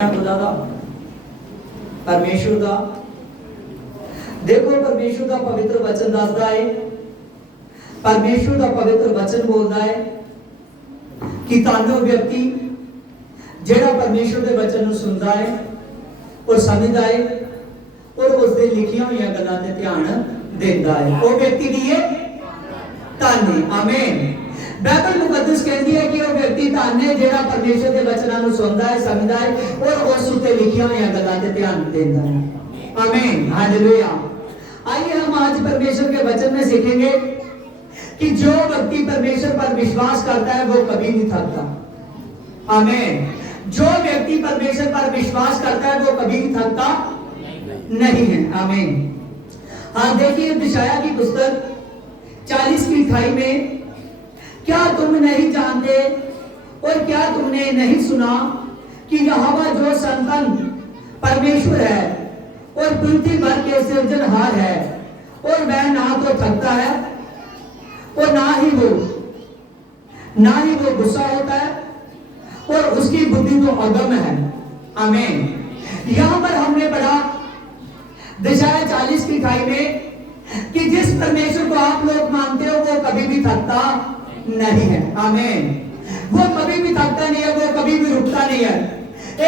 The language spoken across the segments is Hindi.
खुदा दा परमेश्वर दा देखो परमेश्वर दा पवित्र वचन दसदा है। परमेश्वर दा पवित्र वचन बोलदा है कि तानो व्यक्ति जेड़ा परमेश्वर दे वचन ਨੂੰ ਸੁਣਦਾ ਹੈ और समझदा है और उस दे लिखियां होईयां गल्लां ते ध्यान देंदा है ਉਹ व्यक्ति ਦੀ ਹੈ ਧੰਨ है। आमीन। बाइबल मुकद्दस कहती है कि वो व्यक्ति धन है जेड़ा परमेश्वर के वचनों को सुनता है समझदा है और उस उत्ते लिखिया हुई गल्लां ते ध्यान देता है। आमीन हालेलुया। आइए हम आज परमेश्वर के वचन में सीखेंगे कि जो व्यक्ति परमेश्वर पर विश्वास करता है वो कभी नहीं थकता। आमीन। जो व्यक्ति परमेश्वर पर विश्वास करता है वो कभी नहीं थकता नहीं है। आमीन। हाँ देखिए यशायाह की पुस्तक 40 की 28 में, क्या तुम नहीं जानते और क्या तुमने नहीं सुना कि यहोवा जो संतन परमेश्वर है और पृथ्वी भर के सृजनहार है और वह ना तो थकता है और ना ही वो गुस्सा होता है और उसकी बुद्धि तो अदम है। आमीन। यहां पर हमने पढ़ा यशायाह 40 की 28 में कि जिस परमेश्वर को आप लोग मानते हो वो कभी भी थकता नहीं है। आमीन। वो कभी भी थकता नहीं है, वो कभी भी रुकता नहीं है।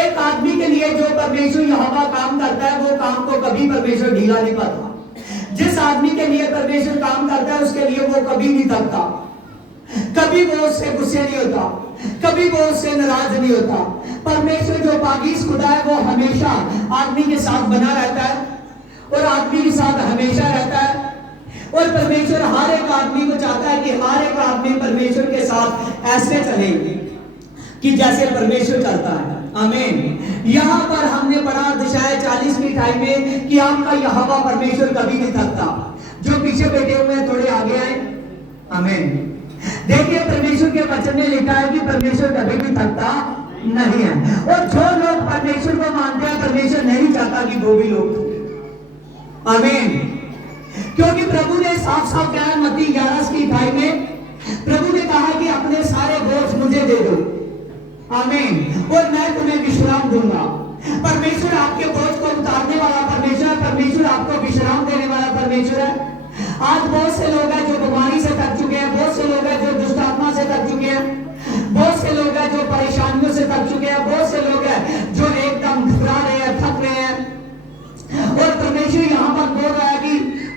एक आदमी के लिए जो परमेश्वर यहोवा काम करता है वो काम को कभी परमेश्वर ढीला नहीं पाता। जिस आदमी के लिए परमेश्वर काम करता है उसके लिए वो कभी नहीं थकता, कभी वो उससे गुस्से नहीं होता, कभी वो उससे नाराज नहीं होता। परमेश्वर जो पाकीज़ खुदा है वो हमेशा आदमी के साथ बना रहता है और आदमी के साथ हमेशा रहता है और परमेश्वर हर एक आदमी को चाहता है कि हर एक आदमी परमेश्वर के साथ ऐसे चले कि जैसे परमेश्वर चलता है। आमीन। यहाँ पर हमने पढ़ा यशायाह 40 की 28 में कि आपका यहोवा परमेश्वर कभी नहीं थकता। जो पीछे बैठे हुए हैं थोड़े आगे आए। आमीन। देखिए परमेश्वर के वचन में लिखा है कि परमेश्वर कभी भी थकता नहीं है और जो लोग परमेश्वर को मानते हैं परमेश्वर नहीं चाहता कि वो भी लोग। आमीन। क्योंकि प्रभु ने साफ साफ कहा मत्ती 11 की 28 में, प्रभु ने कहा कि अपने सारे बोझ मुझे दे दो। आमीन। और मैं तुम्हें विश्राम दूंगा। परमेश्वर आपके बोझ को उतारने वाला परमेश्वर है, परमेश्वर आपको विश्राम देने वाला परमेश्वर है। आज बहुत से लोग हैं जो बीमारी से थक चुके हैं, बहुत से लोग हैं जो दुष्ट आत्मा से थक चुके हैं, बहुत से लोग हैं जो परेशानियों से थक चुके हैं, बहुत से लोग हैं जो एकदम घबरा रहे हैं, थक रहे हैं। और परमेश्वर यहाँ पर बोल रहा है कि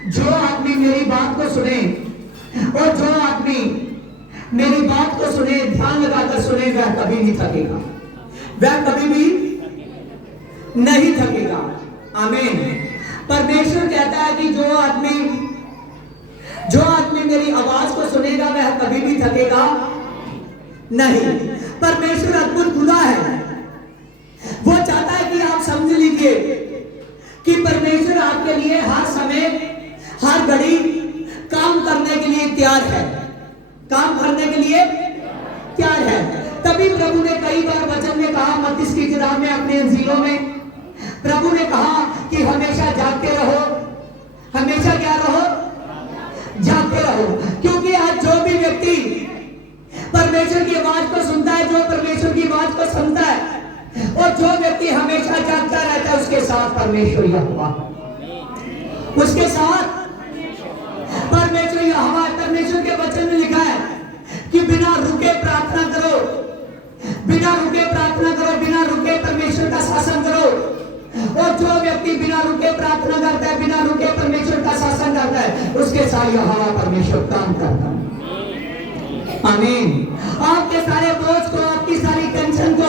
जो आदमी मेरी बात को सुने और जो आदमी मेरी बात को सुने, ध्यान लगाकर सुने, वह कभी नहीं थकेगा, वह कभी भी नहीं थकेगा। आमीन। परमेश्वर कहता है कि जो आदमी मेरी आवाज को सुनेगा वह कभी भी थकेगा नहीं। परमेश्वर अद्भुत खुदा है। वो चाहता है कि आप समझ लीजिए कि परमेश्वर आपके लिए हर समय हर घड़ी काम करने के लिए तैयार है, काम करने के लिए तैयार है। तभी प्रभु ने कई बार वचन में कहा, मत्ती की किताब में अपने इंजीलों में प्रभु ने कहा कि हमेशा जागते रहो। हमेशा क्या रहो? जागते रहो। क्योंकि आज जो भी व्यक्ति परमेश्वर की आवाज को सुनता है, जो परमेश्वर की आवाज को सुनता है और जो व्यक्ति हमेशा जागता रहता है उसके साथ परमेश्वर यहोवा, उसके साथ परमेश्वर यहोवा। परमेश्वर के वचन में लिखा है कि बिना रुके प्रार्थना करो, बिना रुके प्रार्थना करो, बिना रुके परमेश्वर का शासन करो। और जो व्यक्ति बिना रुके प्रार्थना करता है, बिना रुके परमेश्वर का शासन करता है, उसके साथ यहोवा परमेश्वर काम करता है। आमीन। आपके सारे बोझ को, आपकी सारी टेंशन को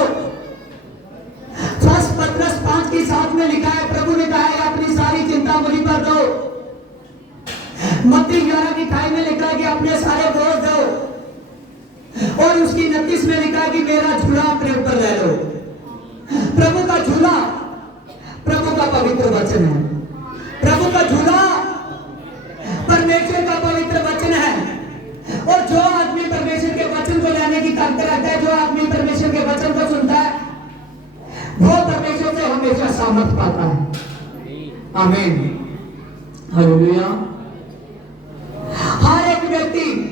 1 पतरस 5 की 7 में लिखा है, प्रभु ने कहा है अपनी सारी चिंता मुझ पर दो। मत्ती 11 की 28 में लिखा है कि अपने सारे बोझ दो और उसकी 29 में लिखा है कि मेरा झूला अपने ऊपर ले लो। प्रभु का झूला प्रभु का पवित्र वचन है। प्रभु का झूला परमेश्वर का पवित्र वचन है। और जो आदमी परमेश्वर के वचन को लेने की ताकत रखता है, जो आदमी परमेश्वर के वचन को सुनता है, वो परमेश्वर से हमेशा सामर्थ पाता है। आमीन। हालेलुया। हर एक व्यक्ति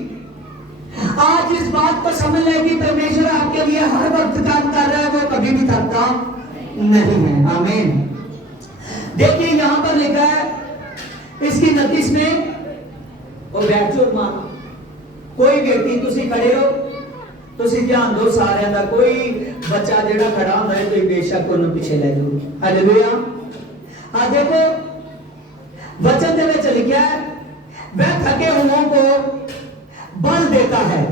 आज इस बात को समझ ले कि परमेश्वर आपके लिए हर वक्त काम कर रहा है, वो कभी भी थकता नहीं है। आमीन। देखिए यहां पर लिखा है इसकी 29 में, और बैठो मां कोई व्यक्ति तुसी खड़े हो, तुसी ध्यान दो सारे दा, कोई बच्चा जेड़ा खड़ा होता है तो बेशक उन्हें पीछे ले जाओ। हालेलुया। हाँ देखो वचन दे विच लिखा है वह थके हुओं को बल देता है।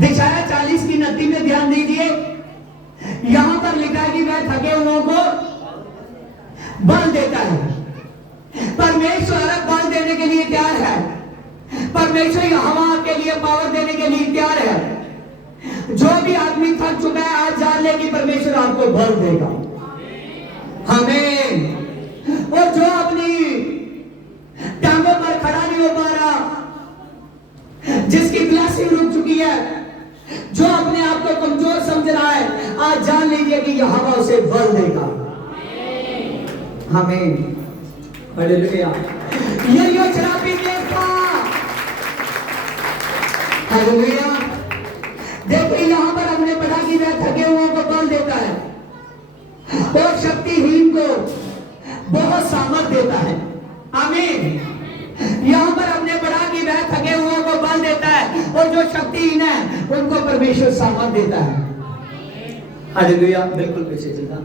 दिशाया 40 की 29 में ध्यान दीजिए, यहां पर लिखा है कि वह थके हुओं को बल देता है। परमेश्वर बल देने के लिए तैयार है। परमेश्वर यहोवा के लिए पावर देने के लिए तैयार है। जो भी आदमी थक चुका है आज जान ले कि परमेश्वर आपको बल देगा। आमीन। और जो अपनी टांगों पर खड़ा नहीं हो पा रहा, जिसकी ब्लेसिंग रुक चुकी है, जो अपने आप को कमजोर समझ रहा है, आज जान लीजिए कि यहोवा उसे बल देगा। आमीन। हालेलुया। ये शराबी देखा। हालेलुया। देखिए यहां पर हमने पढ़ा कि वह थके हुओं को बल देता है और शक्तिहीन को बहुत सामर्थ देता है। आमीन। यहां पर हमने पढ़ा कि वह थके हुओं को बल देता है और जो शक्तिहीन है उनको परमेश्वर सामर्थ देता है। हालेलुया। बिल्कुल पीछे चलता।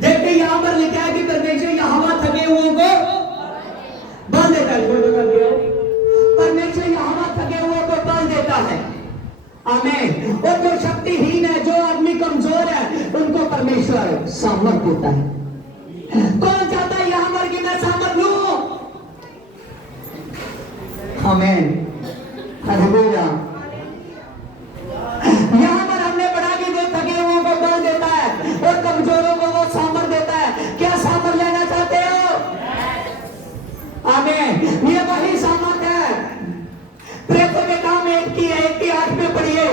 देखिए यहां पर लिखा है कि परमेश्वर यहोवा थके हुओं को बल देता है। परमेश्वर यहोवा थके हुओं को बल देता है। आमीन। और जो शक्तिहीन है, जो आदमी कमजोर है, उनको परमेश्वर सामर्थ देता है। कौन चाहता है यहां पर कि मैं सामर्थ लूं? आमीन। हालेलुया। यहां पर हमने पढ़ा कि वो थके हुओं को बल देता है और कमजोरों को वो सामर्थ देता है। क्या सामर्थ लेना चाहते हो? आमीन। ये वही सामर्थ है। प्रेरितों के काम 1:8 में पढ़िए।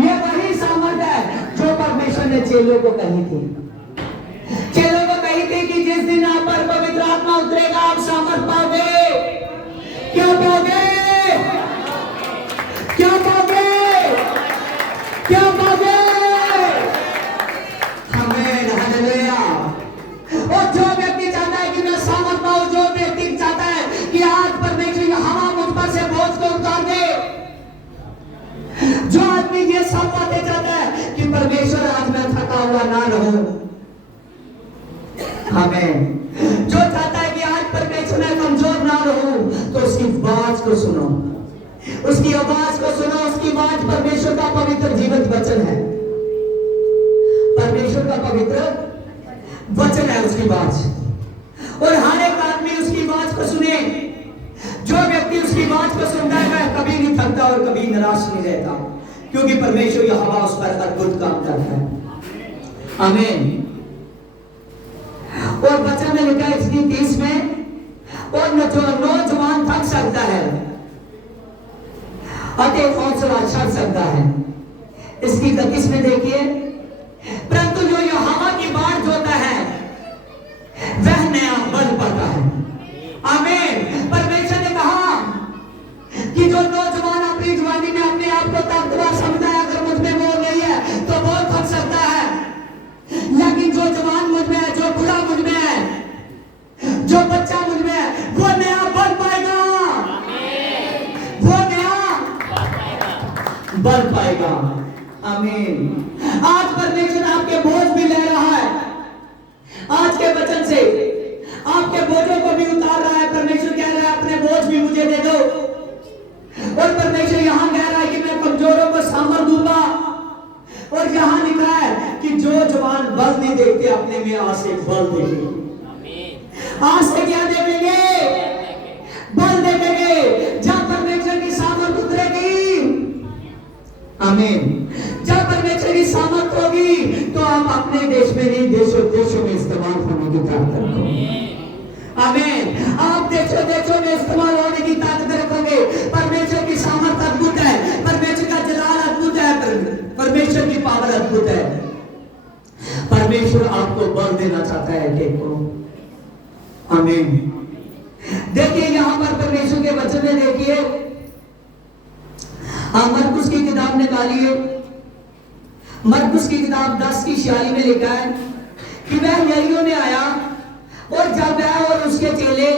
ये वही सामर्थ है जो परमेश्वर ने चेलों को कही थी। चेलों को कही थी कि जिस दिन आप पर पवित्र आत्मा उतरेगा आप सामर्थ पाओगे। क्या पाओगे? क्या पाओगे? क्या पाओगे? आमीन। हालेलुया। और जो व्यक्ति चाहता है कि मैं सामर्थ पाऊं, जो व्यक्ति चाहता है कि आज परमेश्वर यहोवा मुझ पर से बोझ को उतार दे, जो आदमी ये सब बातें चाहता है कि परमेश्वर आज मैं थका हुआ ना रहूं, आमीन, जो चाहता है कि आज परमेश्वर मैं कमजोर ना रहूं, तो उसकी बात को सुनो, उसकी आवाज को सुनो। उसकी आवाज परमेश्वर का पवित्र जीवित वचन है। परमेश्वर का पवित्र वचन है उसकी बात। और हर एक आदमी उसकी बात को सुने। जो व्यक्ति उसकी बात को सुनता है वह कभी नहीं थकता और कभी निराश नहीं रहता, क्योंकि परमेश्वर यहोवा उस पर अद्भुत काम करता है। आमीन। और वचन में लिखा है इसकी 30 में, और नौजवान थक सकता है अतः हौसला चढ़ सकता है। इसकी 31 में देखिए, परंतु जो यहोवा की बाट जोता है वह नया बल पाता है। आमीन। परमेश्वर ने कहा कि जो नौजवान अपनी जवानी में अपने आप को ताकतवर समझता है, अगर मुझ में वो नहीं है तो वो थक सकता है, लेकिन जो जवान मुझ में है, जो बूढ़ा मुझ में है, जो बच्चा मुझ में है, वो नया बल पाएगा। वो नया बल पाएगा। आमीन। आज परमेश्वर आपके बोझ भी ले रहा है। आज के वचन से आपके बोझों को भी उतार रहा है। परमेश्वर कह रहा है अपने बोझ भी मुझे दे दो। और परमेश्वर यहां कह रहा है कि मैं कमजोरों को सामर्थ दूंगा। और यहां लिखा है कि जो जवान बल नहीं देखते अपने में आज से बल देखेंगे। आज से क्या देखेंगे? बल देखेंगे। जब परमेश्वर की सामर्थ उतरेगी, आमीन, जब परमेश्वर की सामर्थ होगी तो आप अपने देश में नहीं देशों में इस्तेमाल होने की ताकत रखोगे। आमीन। आप देशों में इस्तेमाल होने की ताकत रखोगे। परमेश्वर की सामर्थ अद्भुत है। परमेश्वर का जलाल अद्भुत है। परमेश्वर की पावर अद्भुत है। परमेश्वर आपको बल देना चाहता है। देखो, आमीन। देखिए यहां पर परमेश्वर के वचन में देखिए, मरकुस की किताब निकालिए, मरकुस की किताब 10:46 में लिखा है कि वह यरीहो में आया और जब वह और उसके चेले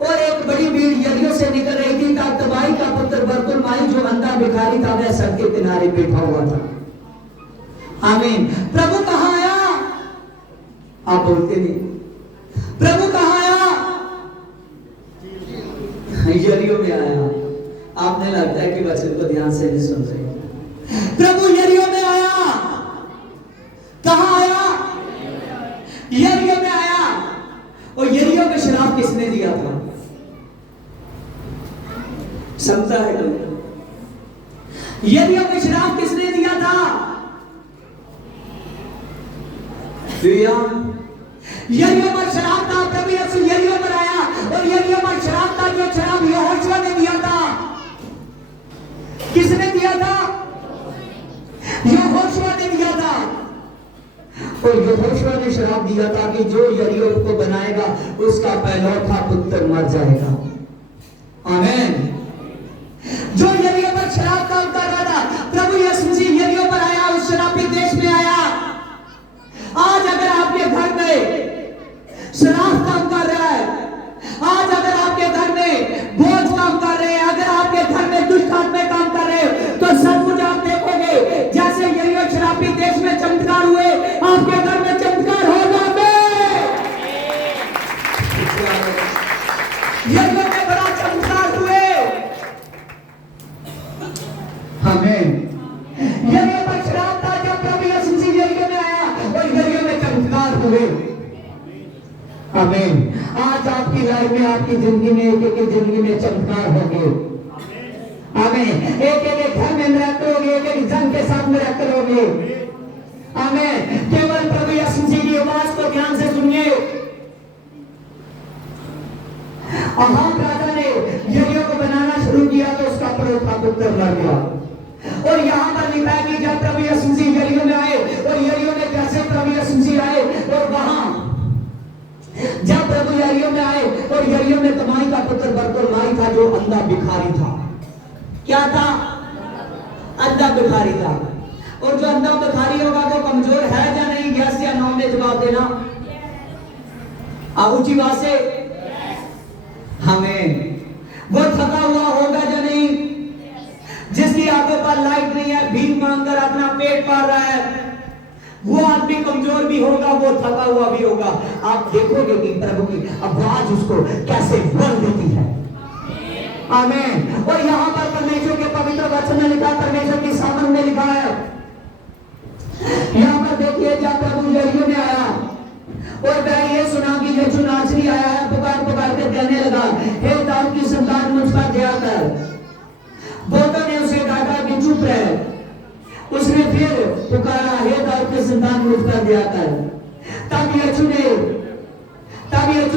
और एक बड़ी भीड़ यरीहो से निकल रही थी तब तबाई का पुत्र बरतुलमाई जो अंधा भिखारी था वह सड़क के किनारे बैठा हुआ था। आमीन। प्रभु कहाँ आया? आप बोलते नहीं। प्रभु कहाँ आया? यरीहो में आया। आपने लगता है कि वचन को ध्यान से नहीं सुन रहे। प्रभु यरीहो में आया। कहाँ आया? यरीहो में आया। और यरीहो का शराब किसने दिया था? समझा है तुम? यरीहो का शराब किसने दिया था? यरीहो पर शराब था। प्रभु यीशु यरीहो पर आया और यरीहो पर शराब था जो शराब यहोशुआ ने दिया था। किसने दिया था? यहोशुआ ने दिया था। और यहोशुआ ने शराब दिया था कि जो यरीहो को बनाएगा उसका पहलौठा पुत्र मर जाएगा। आमीन। जो यरीहो पर शराब काम कर रहा था, प्रभु यीशु मसीह यरीहो पर आया, उस शराबी देश में आया। आज अगर आपके घर में शराब काम कर रहा है, आज अगर आपके घर में बोझ काम कर रहे हैं, अगर आपके घर में दुष्ट आत्माएं काम कर रहे हैं, तो सचमुच आप देखोगे जैसे यरीहो शराबी देश में चमत्कार हुए, आपके घर में चमत्कार होगा। यरीहो में बड़ा चमत्कार हुए। हमें यरीहो पर शराब था जब प्रभु यीशु मसीह यरीहो में आया और यरीहो में चमत्कार हुए। आमीन। आज आपकी लाइफ में, आपकी जिंदगी में, एक एक जिंदगी में चमत्कार होंगे। आमीन। एक एक घर में मिराकल होंगे, एक एक जन के साथ मिराकल होंगे। आमीन। केवल प्रभु यीशु मसीह की आवाज को ध्यान से सुनिए। अहाब राजा ने यरीहो को बनाना शुरू किया तो उसका पहलौठा पुत्र मर गया। और यहाँ पर लिखा है कि जब प्रभु यीशु मसीह यरीहो में आए और यरीहो में कैसे प्रभु यीशु मसीह आए, और वहां जब प्रभु यरीहो में आए और यरीहो में तबाई का पुत्र बरतुलमाई था जो अंधा भिखारी था। क्या था? अंधा भिखारी था। और जो अंधा भिखारी होगा वो कमजोर है या नहीं? यस या नो में जवाब देना। ऊंची बात से हमें। वो थका हुआ होगा या नहीं? जिसकी आंखों पर लाइट नहीं है, भीख मांगकर अपना पेट पाल रहा है, वो आदमी कमजोर भी होगा, वो थका हुआ भी होगा। आप देखोगे कि प्रभु की आवाज उसको कैसे बल देती है। आमीन। और यहाँ पर परमेश्वर के पवित्र वचन में लिखा, परमेश्वर की सामन में लिखा है। यहाँ पर देखिए जब प्रभु यरीहो में आया और वह ये सुना कि यीशु नासरी आया है, पुकार पुकार के कहने लगा, हे दाऊद की संतान मुझ पर दया कर। बहुतों ने उसे डांटा कि चुप रहे। उसने फिर पुकारा, हे दाऊद की संतान मुझ पर दया कर। तब यीशु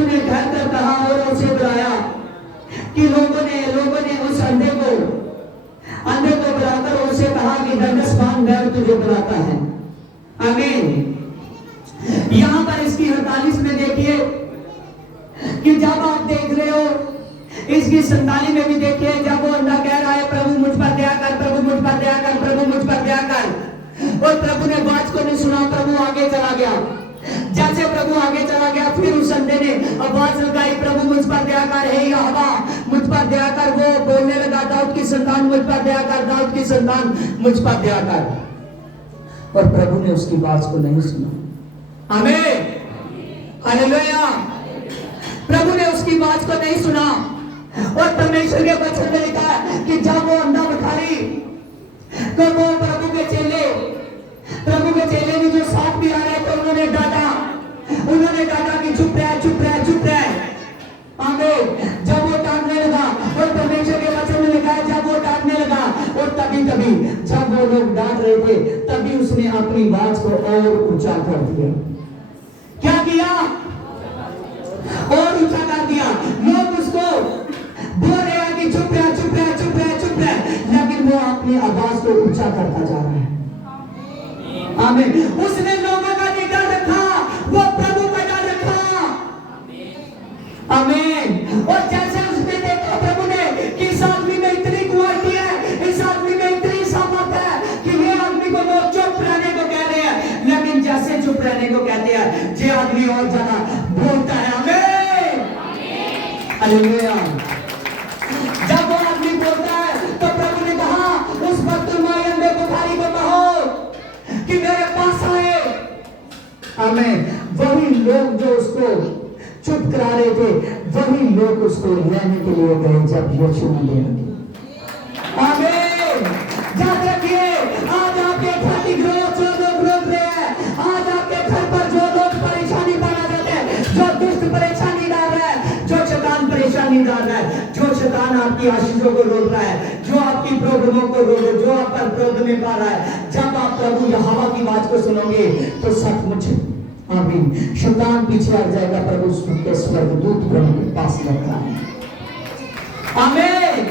ने ठहर कर कहा और उसे बुलाया कि लोगों ने उस अंधे को बुलाकर उसे कहा कि दंडस्मान मैं तुझे बुलाता है। आमीन। यहाँ पर इसकी 48 में देखिए कि जब आप देख रहे हो, इसकी 47 में भी देखिए जब वो अंधा कह रहा है, प्रभु मुझ पर दया कर, प्रभु मुझ पर दया कर, प्रभु मुझ पर दया कर। और प्रभु ने बात को नहीं सुना, प्रभु आगे चला गया। जैसे प्रभु आगे चला गया फिर उस अंधे ने आवाज लगाई, प्रभु मुझ पर दया कर, हे यहोवा मुझ पर दया कर। वो बोलने लगा, दाऊद की संतान मुझ पर दया कर, दाऊद की संतान मुझ पर दया कर। और प्रभु ने उसकी बात को नहीं सुना। आमीन। हालेलुया। प्रभु ने उसकी बात को नहीं सुना। और परमेश्वर के वचन में लिखा है कि जब वो अंधा भिखारी तो वो प्रभु के चेले ने जो साथ भी आ रहे थे उन्होंने डांटा कि चुप रहे, चुप रहे, चुप रहे। आमीन। जब वो डांटने लगा, और परमेश्वर के वचन में लिखा है जब वो डांटने लगा, और तभी जब वो लोग डांट रहे थे तभी उसने अपनी बात को और ऊंचा कर दिया। क्या किया? और ऊंचा कर दिया। लोग उसको बोल रहे हैं कि चुप रहे, चुप रहे, चुप रहे, चुप रहे, लेकिन वो अपनी आवाज को ऊंचा करता जा रहा है। आमीन। उसने लोगों का नहीं डर रखा, वो प्रभु का डर रखा। आमीन। और जैसे उसने देखा प्रभु ने कि इस आदमी में इतनी क्वालिटी है, इस आदमी में इतनी सामर्थ है कि ये आदमी को वो चुप रहने को वैसे चुप रहने को कहते हैं जे आदमी और ज्यादा बोलता है। आमीन, हालेलुया। जब वो आदमी बोलता है तो प्रभु ने कहा उस बदतुमाई अंधे बुखारी को कहो कि मेरे पास आए। आमीन। वही लोग जो उसको चुप करा रहे थे, वही लोग उसको लेने के लिए गए जब यीशु ने देखा। आमीन। याद रखिए, आज आपके घर की ग्रोथ जो लोग रोक रहे हैं, आज आपके घर पर जो लोग परेशानी बना देते हैं, जो दुष्ट परेशानी डाल रहा है, जो शैतान परेशानी डाल रहा है, जो शैतान आपकी आशीषों को रोक रहा है, जो आपकी प्रॉब्लमों को रोक, जो आप पर प्रॉब्लम पा रहा है, जब आप प्रभु यहोवा की बात को सुनोगे तो सचमुच आमीन शैतान पीछे हट जाएगा। प्रभु के स्वर्गदूत प्रभु के पास रखा है। आमीन।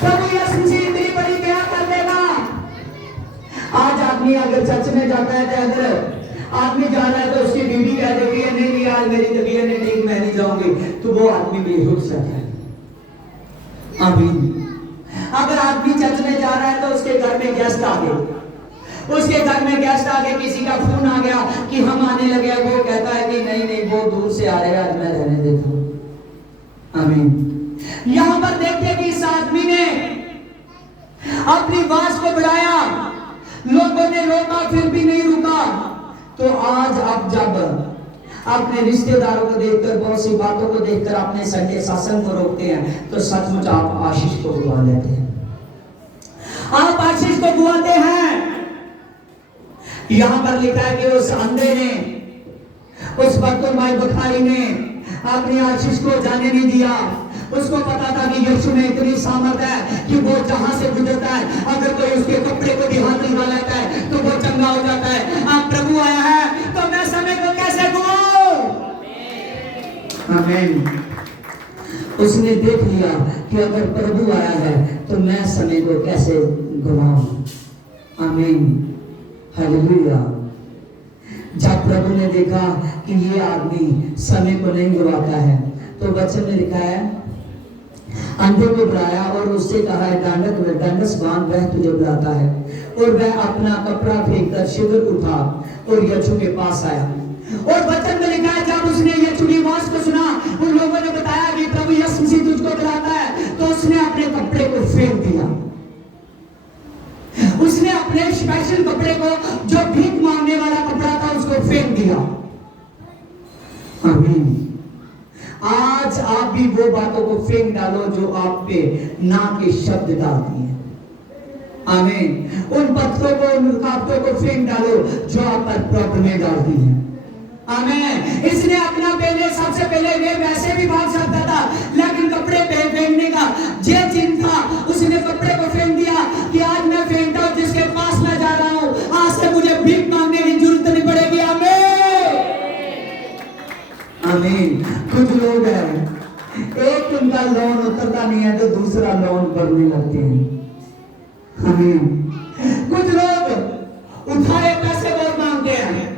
प्रभु यीशु मसीह तेरी बड़ी दया कर देगा। आज आदमी अगर चर्च में जाता है तो अगर आदमी जा रहा है तो उसकी बीवी कह देगी नहीं नहीं आज मेरी तबीयत नहीं ठीक, मैं नहीं जाऊंगी, तो वो आदमी बेहोश रहता है। आमीन। अगर आदमी चर्च में जा रहा है तो उसके घर में गेस्ट आ गए, उसके घर में गेस्ट आ गए, किसी का फोन आ गया कि हम आने लगे, वो कहता है कि नहीं नहीं वो दूर से आ रहे हैं, आज मैं रहने देता हूं। आमीन। यहां पर देखिए कि इस आदमी ने अपनी आवाज को बढ़ाया, लोगों ने रोका फिर भी नहीं रुका। तो आज आप जब अपने रिश्तेदारों को देखकर, बहुत सी बातों को देखकर अपने संडे सत्संग को रोकते हैं तो सचमुच आप आशीष को गुआ लेते हैं, आप आशीष को गुआते हैं। यहां पर लिखा है कि उस अंधे ने, उस बदतुमाई बुखारी ने अपनी आशीष को जाने नहीं दिया। उसको पता था कि यीशु में इतनी सामर्थ है कि वो जहां से गुजरता है, अगर कोई उसके कपड़े को भी हाथ लगा लेता है तो वो चंगा हो जाता है। अब प्रभु आया है तो मैं समय को कैसे गुआऊं? आमीन। उसने देख लिया कि अगर प्रभु आया है तो मैं समय को कैसे गवाऊं। आमीन, हालेलुया। जब प्रभु ने देखा कि ये आदमी समय को नहीं गवाता है तो वचन में लिखा है अंधे को बुलाया और उससे कहा है डांडस बांध, वह तुझे बुलाता है। और वह अपना कपड़ा फेंककर शीघ्र उठा और यीशु के पास आया। और वचन में लिखा है जब उसने यीशु की आवाज को सुना, उन लोगों ने बताया कि प्रभु यीशु मसीह तुझको बुलाता है, तो उसने अपने कपड़े को फेंक दिया। उसने अपने स्पेशल कपड़े को, जो भीख मांगने वाला कपड़ा था, उसको फेंक दिया। आमीन। आज आप भी वो बातों को फेंक डालो जो आप पे ना के शब्द डालती हैं। आमीन। उन पत्थरों को, उन रुकावटों को फेंक डालो जो आप पर प्रॉब्लम डालती हैं। आमीन। इसने अपना पहले, सबसे पहले वे वैसे भी भाग सकता था, लेकिन कपड़े फेंकने का जे चिन्ह था, उसने कपड़े को फेंक दिया कि आज मैं फेंकता हूं, जिसके पास मैं जा रहा हूं आज से मुझे भीख मांगने की जरूरत नहीं पड़ेगी। आमीन, आमीन। कुछ लोग हैं, एक उनका लोन उतरता नहीं है तो दूसरा लोन भरने लगते हैं। आमीन। कुछ लोग उठाए पैसे बहुत मांगते हैं,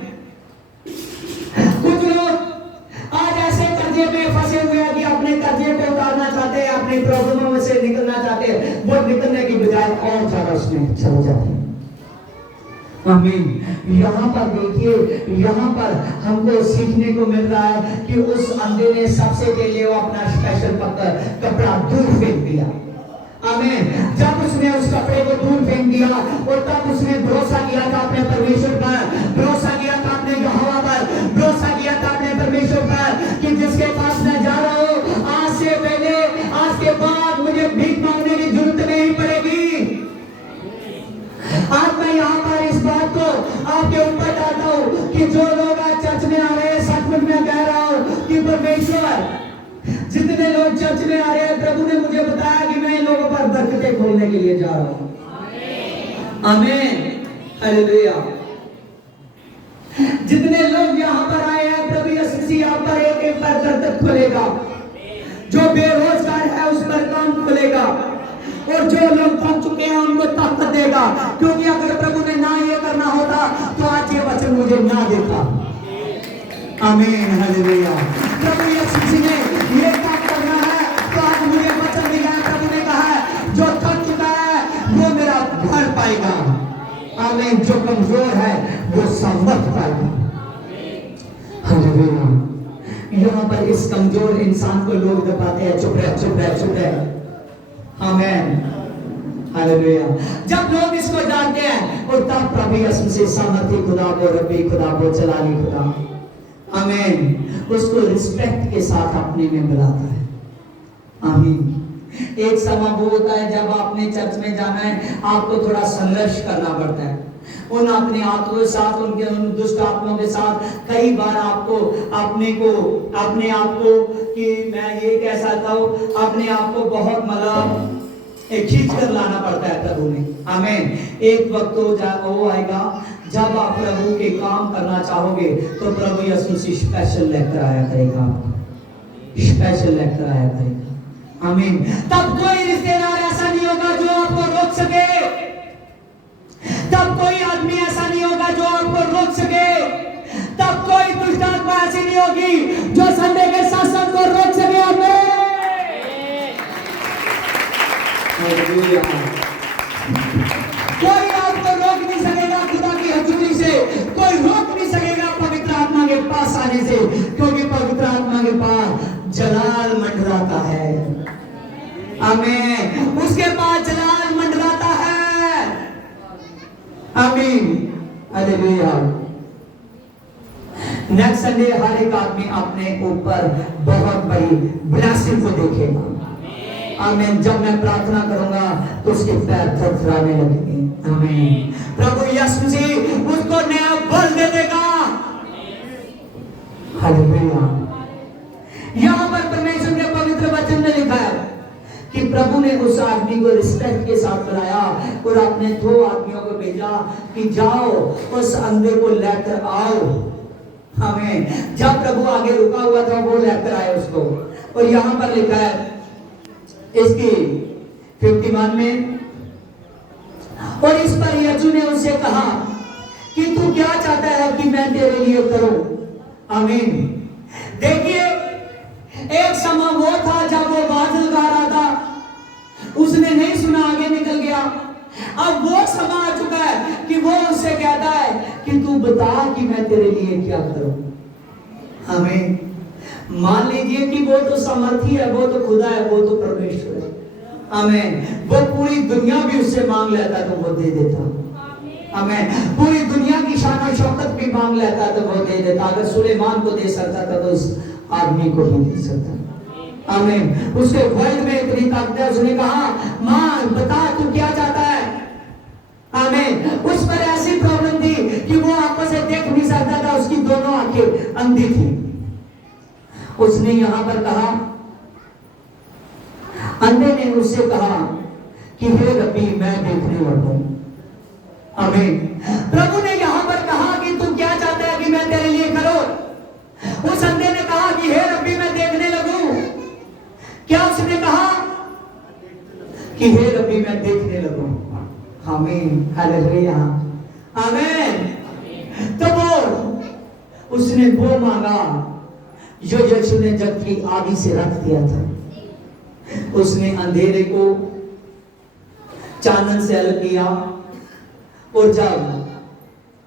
कुछ लोग आज ऐसे कर्जे में फंसे हुए हैं कि अपने कर्जे को उतारना चाहते हैं, अपनी प्रॉब्लमों में से निकलना चाहते हैं, वो निकलने की बजाय और ज्यादा उसमें चल जाते हैं। आमीन। यहाँ पर देखिए, यहाँ पर हमको सीखने को मिल रहा है कि उस अंधे ने सबसे पहले वो अपना स्पेशल कपड़ा दूर फेंक दिया। आमीन। जब उसने उस कपड़े को दूर फेंक दिया और तब उसने भरोसा किया था अपने परमेश्वर पर, भरोसा किया था अपने यहोवा पर, भरोसा किया था अपने परमेश्वर पर कि जिसके पास मैं जा रहा हूँ, आज से पहले, आज के बाद मुझे भीख मांगने की जरूरत नहीं पड़ेगी। आज मैं यहाँ पर इस बात को आपके ऊपर डालता हूँ कि जो लोग आज चर्च में आ रहे हैं, सचमुच में कह रहा हूँ कि परमेश्वर, जितने लोग चर्च में आ रहे हैं, प्रभु ने मुझे बताया कि मैं इन लोगों पर बरकतें खोलने के लिए जा रहा हूँ। आमीन, हालेलुया। जितने लोग यहाँ पर आए हैं, प्रभु यीशु मसीह यहाँ पर एक एक पर बरकत खोलेगा। जो बेरोजगार है उस पर काम खोलेगा, और जो लोग थक चुके हैं उनको ताकत देगा, क्योंकि अगर प्रभु ने ना ये करना होता तो आज ये वचन मुझे ना देता। आमीन, हालेलुया। प्रभु यीशु मसीह ने ये काम करना है तो आज मुझे वचन दिया है। प्रभु ने कहा है जो थक चुका है वो मेरा भर पाएगा। आमीन। जो कमजोर है वो सामर्थ पाएगा। जहां पर इस कमजोर इंसान को लोग दबाते हैं, चुप रह चुप रह चुप रह। आमीन, हालेलुया। जब लोग इसको जानते हैं और तब प्रभु यीशु से सामर्थी खुदा वो रब्बी खुदा वो जलाली खुदा, आमीन, उसको रिस्पेक्ट के साथ अपने में बुलाता है। आमीन। एक समय वो होता है जब आपने चर्च में जाना है, आपको थोड़ा संघर्ष करना पड़ता है उन अपने आत्माओं के साथ, उनके उन दुष्ट आत्माओं के साथ। कई बार आपको अपने आप को कि मैं ये कह सकता हूँ, अपने आप को बहुत मतलब खींच कर लाना पड़ता है प्रभु में। आमीन। एक वक्त वो आएगा जब आप प्रभु के काम करना चाहोगे तो प्रभु यीशु से स्पेशल लेकर आया करेगा, स्पेशल लेकर आया करेगा। आमीन। तब कोई रिश्तेदार ऐसा नहीं होगा जो आपको रोक सके, तब कोई आदमी ऐसा नहीं होगा जो आपको रोक सके, तब कोई दुष्ट आत्मा ऐसी नहीं होगी जो संडे के सत्संग को रोक सके। आमीन। कोई आपको रोक नहीं सकेगा खुदा की हजूरी से, कोई रोक नहीं सकेगा पवित्र आत्मा के पास आने से, क्योंकि पवित्र आत्मा के पास जलाल मंडराता है। आमीन। उसके पास जलाल मंडराता है। आमीन, हालेलुया। नेक्स्ट संडे हर एक आदमी अपने ऊपर बहुत बड़ी ब्लेसिंग को देखेगा। आमीन। जब मैं प्रार्थना करूंगा तो उसके पैर थरथराने लगेंगे। आमीन। प्रभु यीशु जी उसको नया बल दे देगा। हालेलुया। यहां पर परमेश्वर के पवित्र वचन में लिखा है कि प्रभु ने उस आदमी को रिस्पेक्ट के साथ बुलाया और अपने 2 आदमियों को भेजा कि जाओ उस अंधे को लेकर आओ। हमें जब प्रभु आगे रुका हुआ था वो लेकर आए उसको। और यहां पर लिखा है इसकी 51 में, और इस पर यीशु ने उससे कहा कि तू क्या चाहता है कि मैं तेरे लिए करूं। आमीन। देखिए, एक समय वो था जब वो बादल गा रहा था, उसने नहीं सुना, आगे निकल गया। अब वो समय आ चुका है कि वो उससे कहता है कि तू बता कि मैं तेरे लिए क्या करूं। आमीन। मान लीजिए कि वो तो समर्थी है, वो तो खुदा है, वो तो परमेश्वर है। आमीन। वो पूरी दुनिया भी उससे मांग लेता तो वो दे देता। आमीन। पूरी दुनिया की शान और शौकत भी मांग लेता तो वो दे देता। अगर सुलेमान को दे सकता था तो उस आदमी को भी दे सकता। आमीन। उसके वर्ल्ड में इतनी ताकत है। उसने कहा मां बता तू क्या चाहता है। आमीन। उस पर ऐसी प्रॉब्लम थी कि वो आंखों से देख नहीं सकता था, उसकी दोनों आंखें अंधी थी। उसने यहां पर कहा, अंधे ने उससे कहा कि हे रब्बी मैं देखने लगूं। आमीन। प्रभु ने यहां पर कहा कि तू क्या चाहता है कि मैं तेरे लिए करूं। उस अंधे ने कहा कि हे रब्बी मैं देखने लगूं। क्या उसने कहा कि हे रब्बी मैं देखने लगूं। आमीन, हालेलुया। आमीन। तो वो उसने वो मांगा जो यीशु ने जग की आदि से रख दिया था। उसने अंधेरे को चानन से अलग किया, और जब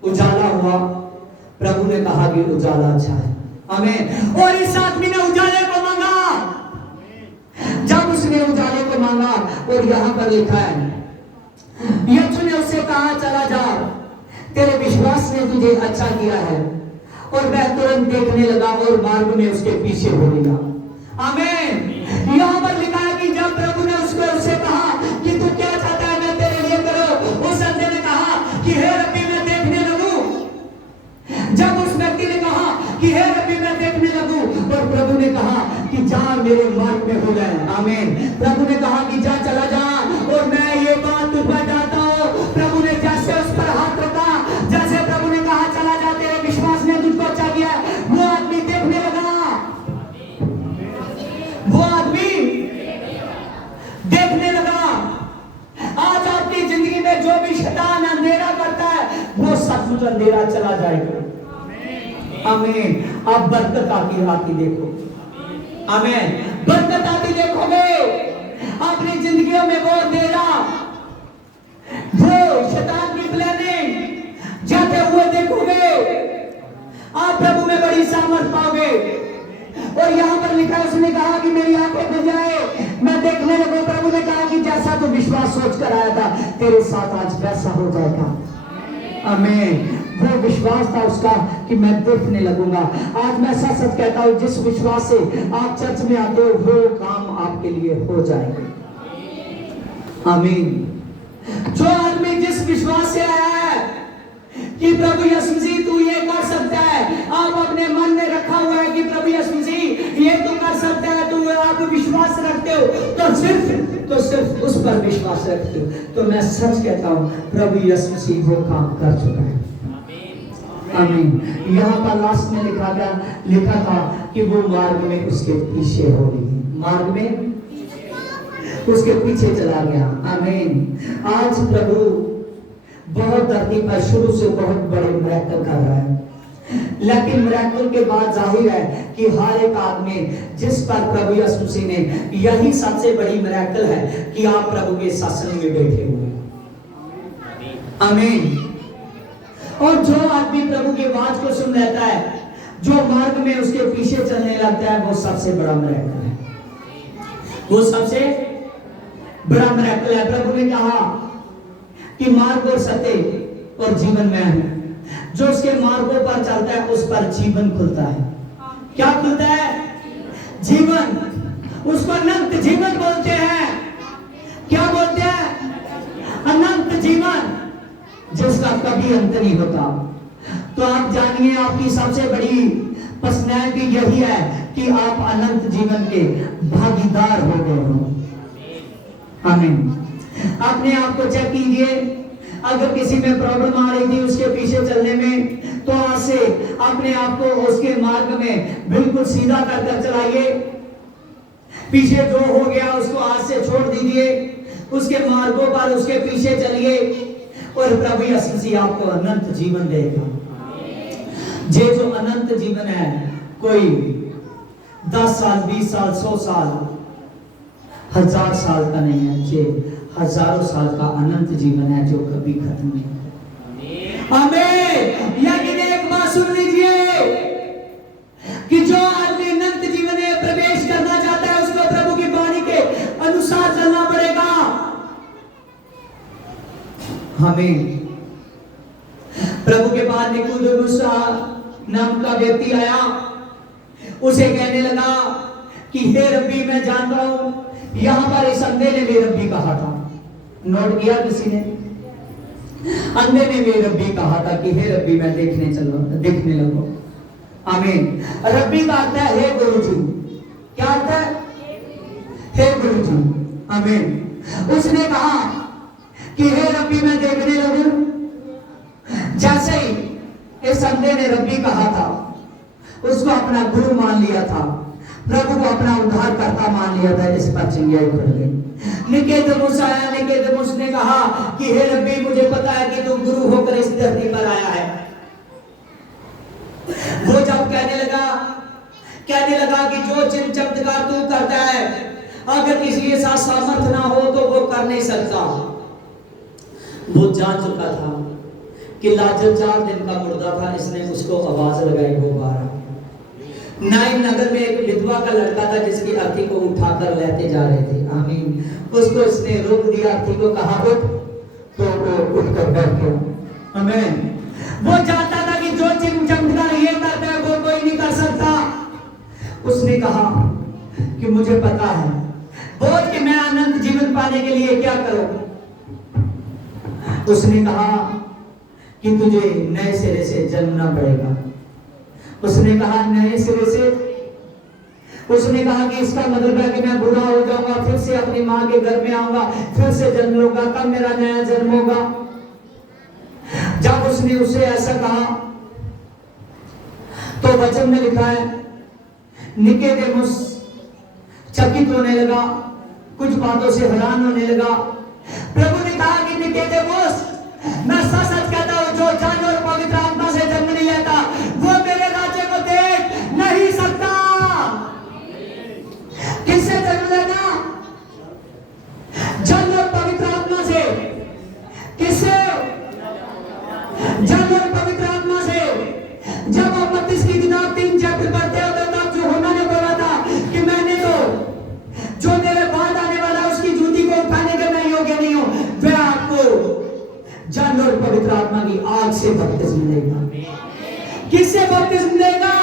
उजाला हुआ प्रभु ने कहा कि उजाला अच्छा है। आमीन। और इस आदमी ने उजाले को मांगा। जब उसने उजाले को मांगा, और यहां पर लिखा है यीशु ने उससे कहा चला जा, तेरे विश्वास ने तुझे अच्छा किया है। और वह तुरंत देखने लगा और मार्ग में उसके पीछे हो लिया। आमीन। यहां पर लिखा है कि जब प्रभु ने उससे कहा कि तू क्या चाहता है मैं तेरे लिए करूं, उस अंधे ने कहा कि हे रब्बी मैं देखने लगूं। जब उस व्यक्ति ने कहा कि हे रब्बी मैं देखने लगूं, और प्रभु ने कहा कि जा मेरे मार्ग में हो गए। आमीन। प्रभु ने कहा कि जा चला जा, और मैं ये बात तुझ पर डालता हूं। प्रभु ने जैसे उस पर हाथ रखा, जैसे प्रभु ने कहा चला जा तेरे विश्वास ने तुझको अच्छा किया, वो आदमी देखने लगा। वो आदमी देखने लगा। आज आपकी जिंदगी में जो भी शैतान अंधेरा करता है वो सचमुच अंधेरा चला जाएगा। आमीन। आप बरकत आती देखो। आमीन। बरकत आती देखोगे अपनी जिंदगियों में। वो अंधेरा, वो शैतान की प्लानिंग जाते हुए देखोगे। आप प्रभु में बड़ी सामर्थ पाओगे। और यहाँ पर लिखा है, उसने कहा कि मेरी आंखें खुल जाए, मैं देखने लगूं। प्रभु ने कहा कि जैसा तू विश्वास सोच कर आया था, तेरे साथ आज वैसा हो जाएगा। आमीन। वो विश्वास था उसका कि मैं देखने लगूंगा। आज मैं सच सच कहता हूं, जिस विश्वास से आप चर्च में आते हो, वो काम आपके लिए हो जाएगा। आमीन। जो आदमी जिस विश्वास से आया है कि प्रभु यीशु मसीह तू ये कर सकता है, आप अपने मन में रखा हुआ है कि प्रभु यीशु मसीह ये तो कर सकता है, तो आप विश्वास रखते हो, तो सिर्फ उस पर विश्वास रखते हो, तो मैं सच कहता हूं, प्रभु यीशु मसीह वो काम कर चुका है। आमीन। यहाँ पर लास्ट में लिखा था कि वो मार्ग में उसके पीछे हो गई, मार्ग में उसके पीछे चला गया। आमीन। आज प्रभु बहुत धरती पर शुरू से बहुत बड़े मिरेकल कर रहा है, लेकिन मिरेकल के बाद जाहिर है कि हर एक आदमी जिस पर प्रभु यीशु मसीह ने, यही सबसे बड़ी मिरेकल है कि आप प्रभु के सत्संग में बैठे हुए हैं। आमीन। और जो आदमी प्रभु की आवाज को सुन लेता है, जो मार्ग में उसके पीछे चलने लगता है, वो सबसे बड़ा मिरेकल है, वो सबसे बड़ा मिरेकल है। प्रभु ने कहा कि मार्ग और सत्य और जीवन में है, जो उसके मार्गों पर चलता है उस पर जीवन खुलता है। क्या खुलता है? जीवन। उसको अनंत जीवन बोलते हैं। क्या बोलते हैं? अनंत जीवन, जिसका कभी अंत नहीं होता। तो आप जानिए, आपकी सबसे बड़ी पर्सनैलिटी यही है कि आप अनंत जीवन के भागीदार हो गए हो। आमीन। अपने आप को चेक कीजिए, अगर किसी में प्रॉब्लम आ रही थी उसके पीछे चलने में, तो आज से अपने आप को उसके मार्ग में बिल्कुल सीधा कर चलाइए। पीछे जो हो गया उसको आज से छोड़ दीजिए, उसके मार्गों पर उसके पीछे चलिए, और प्रभु यीशु मसीह आपको अनंत जीवन देगा। जे जो अनंत जीवन है, कोई 10 साल 20 साल 100 साल 1000 साल का नहीं है, जे हजारों साल का अनंत जीवन है, जो कभी खत्म नहीं होता। आमीन। लेकिन एक बात सुन लीजिए कि जो आदमी अनंत जीवन में प्रवेश करना चाहता है, उसको प्रभु की वाणी के अनुसार चलना पड़ेगा। हमें प्रभु के पास निकोदेमुस नाम का व्यक्ति आया, उसे कहने लगा कि हे रब्बी, मैं जानता हूं, यहां पर इस अंधे ने भी रब्बी कहा था। नोट किया किसी ने? अंधे ने भी रब्बी कहा था कि हे रब्बी, मैं देखने लगो। आमीन। रब्बी का अर्थ है हे गुरु जी। क्या अर्थ है? हे गुरु जी। आमीन। उसने कहा कि हे रब्बी, मैं देखने लगूं। जैसे ही इस अंधे ने रब्बी कहा था, उसको अपना गुरु मान लिया था, प्रभु को अपना उद्धारकर्ता मान लिया था, इस पर चिंगारी खुल गई। निकोदेमुस आया, निकोदेमुस ने कहा कि हे रब्बी, मुझे पता है कि तू गुरु होकर इस धरती पर आया है। वो जब कहने लगा कि जो चिन्ह चमत्कार तू करता है, अगर किसी के साथ सामर्थ्य ना हो तो वो कर नहीं सकता। वो जान चुका था कि लाजर 4 दिन का मुर्दा था, इसने उसको आवाज लगाई, वो बाहर। नाइन नगर में एक विधवा का लड़का था जिसकी अर्थी को उठाकर लेते जा रहे थे। आमीन। उसको इसने रोक दिया, अर्थी को कहा उठ, तो वो उठकर बैठ गया। आमीन। वो जानता था कि जो चिन्ह चमत्कार ये करता है वो कोई नहीं कर सकता। उसने कहा कि मुझे पता है, बोल कि मैं अनंत जीवन पाने के लिए क्या करूं। उसने कहा कि तुझे नए सिरे से जन्मना पड़ेगा। उसने कहा नए सिरे से? उसने कहा कि इसका मतलब है कि मैं बूढ़ा हो जाऊंगा, फिर से अपनी मां के घर में आऊंगा, फिर से जन्म लूंगा, तब मेरा नया जन्म होगा। जब उसने उसे ऐसा कहा तो वचन में लिखा है, निकोदेमुस चकित होने लगा, कुछ बातों से हैरान होने लगा। प्रभु ने कहा कि निकोदेमुस, मैं सच कहता हूं, जो जन और पवित्र आत्मा से जन्म नहीं लेता वो मेरे राज्य को देख नहीं सकता। किससे जन्म लेना? जन और पवित्र आत्मा से। किससे? जन और पवित्र आत्मा से। जब आप 32 की किताब 3 चैप्टर पढ़ते हो, तब यूहन्ना ने बोला पवित्र आत्मा की आग से बपतिस्म देगा। किससे बपतिस्म देगा?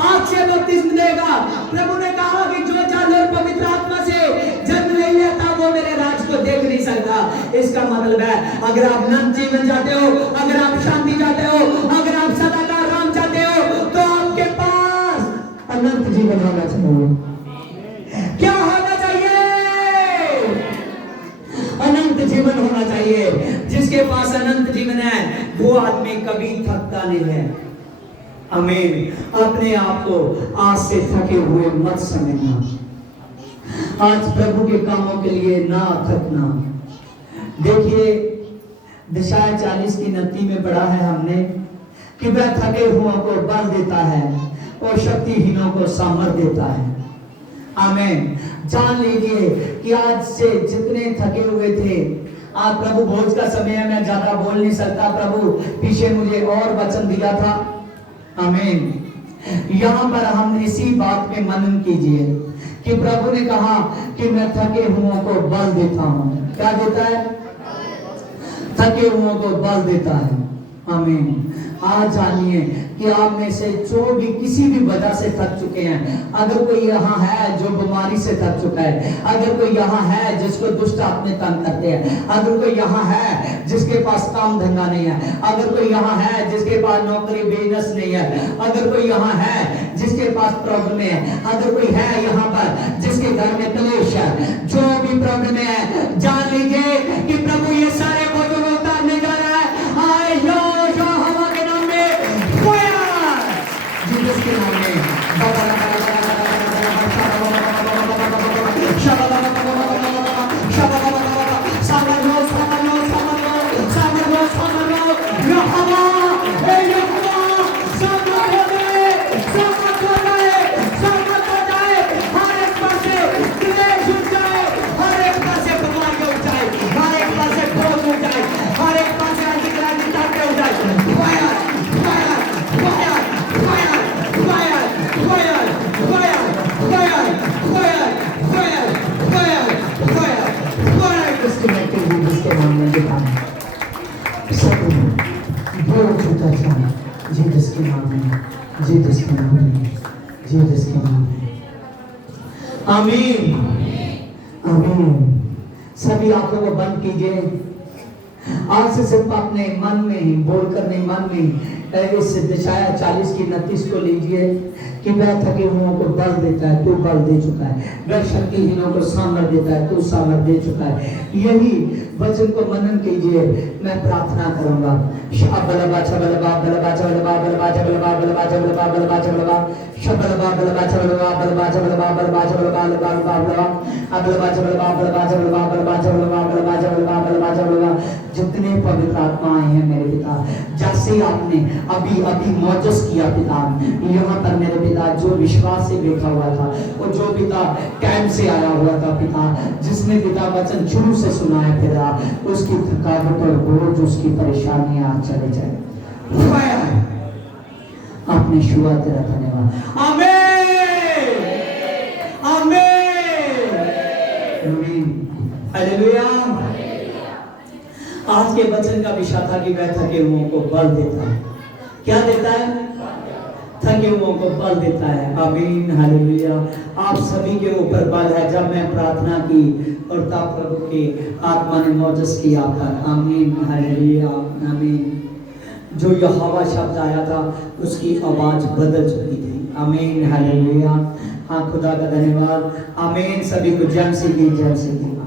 आग से बपतिस्म देगा। प्रभु ने कहा कि जो जानवर पवित्र आत्मा से जन्म नहीं लेता वो मेरे राज को देख नहीं सकता। इसका मतलब है अगर आप अनंत जीवन चाहते हो, अगर आप शांति चाहते हो, अगर आप सदाकाल राम चाहते हो, तो आपके पास अनंत जीवन होना चाहिए। क्या होना चाहिए? अनंत जीवन होना चाहिए। जिसके पास अनंत जीवन है वो आदमी कभी थकता नहीं है। आमीन। अपने आप को आज से थके हुए मत समझना। आज प्रभु के कामों के लिए ना थकना। देखिए दिशाया 40 की 29 में पढ़ा है हमने कि वह थके हुओं को बल देता है और शक्तिहीनों को सामर्थ्य देता है। आमीन। जान लीजिए कि आज से जितने थके हुए थे, आज प्रभु भोज का समय है, मैं ज्यादा बोल नहीं सकता, प्रभु पीछे मुझे और वचन दिया था। आमीन। यहाँ पर हम इसी बात पे मनन कीजिए कि प्रभु ने कहा कि मैं थके हुओं को बल देता हूँ। क्या देता है? थके हुओं को बल देता है। आमीन। आज जानिए कि आप में से जो भी किसी भी वजह से थक चुके हैं, अगर कोई यहाँ है जो बीमारी से थक चुका है, अगर कोई यहाँ है जिसको दुष्ट आत्मा तंग करते हैं, अगर कोई यहाँ है जिसके पास काम धंधा नहीं है, अगर कोई यहाँ है जिसके पास नौकरी बिजनेस नहीं है, अगर कोई यहाँ है जिसके पास प्रॉब्लम है, अगर कोई है यहाँ पर जिसके घर में कलेश है, जो भी प्रॉब्लम है, जान लीजिए कि प्रभु ये सारे बोझों को उतारने जा रहा है। आए यो हवा के नाम में जीसस के नाम में आमीन। आमीन। सभी आंखों को बंद कीजिए। आज से सिर्फ अपने मन में ही बोलकर नहीं, मन में इस दिशाया 40 की 29 को लीजिए कि वह थके हुओं को बल देता है, तू बल दे चुका है। वह शक्तिहीनों को सामर्थ्य देता है, तू सामर्थ्य दे चुका है। यही वचन को मनन कीजिए। मैं प्रार्थना करूंगा। शबलबा छबलबा बलबा छबलबा बलबा छबलबा बलबा छबलबा बलबा छबलबा शबलबा बलबा छबलबा बलबा छबलबा बलबा छबलबा बलबा बलबा अबलबा छबलबा बलबा छबलबा बलबा छबलबा बलबा छबलबा बलबा छबलबा। जितने पवित्र आत्माएं हैं मेरे पिता, जैसे आपने अभी अभी मौजूद किया पिता, यहाँ पर मेरे पिता जो विश्वास से बैठा हुआ था, और जो पिता कैंप से आया हुआ था पिता, जिसने पिता वचन शुरू से सुना है पिता, उसकी थकावट और बोझ, उसकी परेशानियां आज चले जाए। आपने शुआ तेरा धन्यवाद। आमीन। आमीन। हालेलुया। आज के वचन का विषय था कि वह थके हुओं को बल देता है। क्या देता है? थके हुओं को बल देता है। आमीन। हालेलुया। आप सभी के ऊपर बल है। जब मैं प्रार्थना की और तब प्रभु के आत्मा ने मौजूद किया पर। आमीन। हालेलुया। आमीन। जो यहोवा शब्द आया था उसकी आवाज बदल चुकी थी। आमीन। हालेलुया। हाँ, खुदा का धन्यवाद। आमीन। सभी को जय मसीह की।